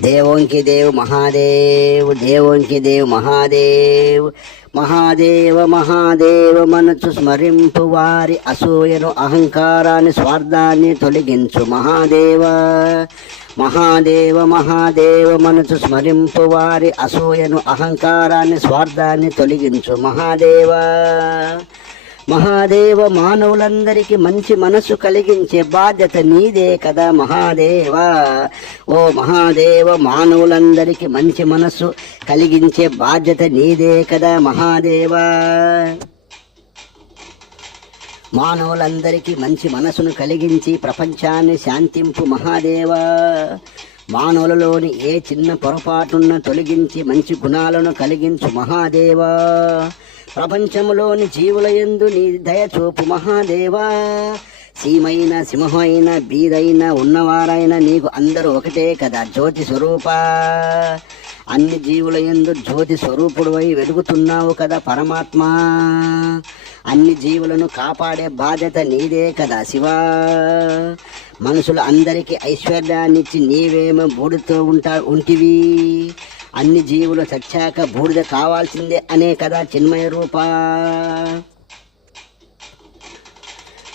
देवों के देव महादेव, देवों के देव महादेव, महादेव महादेव మనసు స్మరింపు వారి అసూయను అహంకారాన్ని స్వార్థాన్ని తొలగించు మహాదేవ. మహాదేవ మహాదేవ మనసు స్మరింపు వారి అసూయను అహంకారాన్ని స్వార్థాన్ని తొలగించు మహాదేవ. మహాదేవ మానవులందరికీ మంచి మనసు కలిగించే బాధ్యత నీదే కదా మహాదేవ. ఓ మహాదేవ మానవులందరికీ మంచి మనసు కలిగించే బాధ్యత నీదే కదా మహాదేవ. మానవులందరికీ మంచి మనసును కలిగించి ప్రపంచాన్ని శాంతింపు మహాదేవ. మానవులలోని ఏ చిన్న పొరపాటును తొలగించి మంచి గుణాలను కలిగించు మహాదేవ. ప్రపంచంలోని జీవుల యందు నీ దయ చూపు మహాదేవా. సీమైన సింహమైన బీదైన ఉన్నవారైనా నీకు అందరూ ఒకటే కదా జ్యోతి స్వరూప. అన్ని జీవుల యందు జ్యోతి స్వరూపుడువై వెలుగుతున్నావు కదా పరమాత్మ. అన్ని జీవులను కాపాడే బాధ్యత నీదే కదా శివా. మనుషులు అందరికీ ఐశ్వర్యాన్నిచ్చి నీవేమో బూడితో ఉంటివి. అన్ని జీవులు చచ్చాక బూడిద కావాల్సిందే అనే కదా చిన్మయ రూప.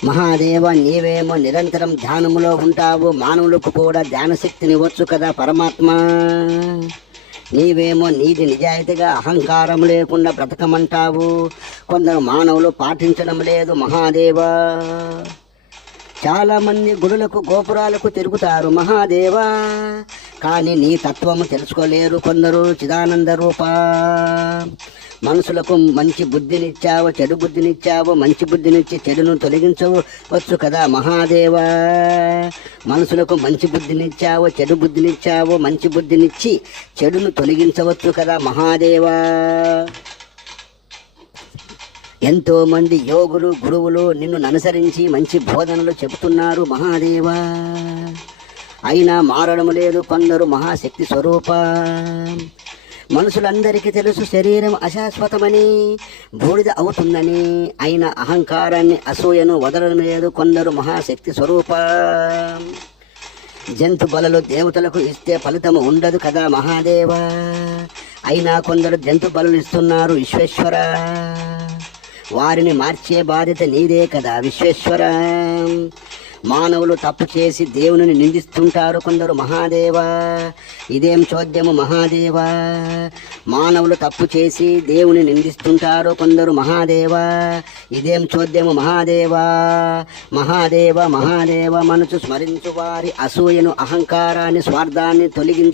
మహాదేవ నీవేమో నిరంతరం ధ్యానములో ఉంటావు. మానవులకు కూడా ధ్యానశక్తినివ్వచ్చు కదా పరమాత్మ. నీవేమో నీది నిజాయితీగా అహంకారం లేకుండా బ్రతకమంటావు. కొందరు మానవులు పాటించడం లేదు మహాదేవ. చాలామంది గుడులకు గోపురాలకు తిరుగుతారు మహాదేవ. కానీ నీ తత్వము తెలుసుకోలేరు కొందరు చిదానంద రూప. మనుషులకు మంచి బుద్ధినిచ్చావు, చెడు బుద్ధినిచ్చావు. మంచి బుద్ధినిచ్చి చెడును తొలగించవచ్చు కదా మహాదేవ. మనుషులకు మంచి బుద్ధినిచ్చావు, చెడు బుద్ధినిచ్చావు. మంచి బుద్ధినిచ్చి చెడును తొలగించవచ్చు కదా మహాదేవ. ఎంతోమంది యోగులు గురువులు నిన్ను అనుసరించి మంచి బోధనలు చెబుతున్నారు మహాదేవ. అయినా మారడం లేదు కొందరు మహాశక్తి స్వరూప. మనుషులందరికీ తెలుసు శరీరం అశాశ్వతమని, బూడిద అవుతుందని. అయినా అహంకారాన్ని అసూయను వదలడం లేదు కొందరు మహాశక్తి స్వరూప. జంతు బలులు దేవతలకు ఇస్తే ఫలితము ఉండదు కదా మహాదేవ. అయినా కొందరు జంతు బలులు ఇస్తున్నారు విశ్వేశ్వర. వారిని మార్చే బాధ్యత నీదే కదా విశ్వేశ్వర. మానవులు తప్పు చేసి దేవుని నిందిస్తుంటారు కొందరు మహాదేవ. ఇదేం చోద్యము మహాదేవ. మానవులు తప్పు చేసి దేవుని నిందిస్తుంటారు కొందరు మహాదేవ. ఇదేం చోద్యము మహాదేవ. మహాదేవ మహాదేవ మనసు స్మరించు వారి అసూయను అహంకారాన్ని స్వార్థాన్ని తొలగించు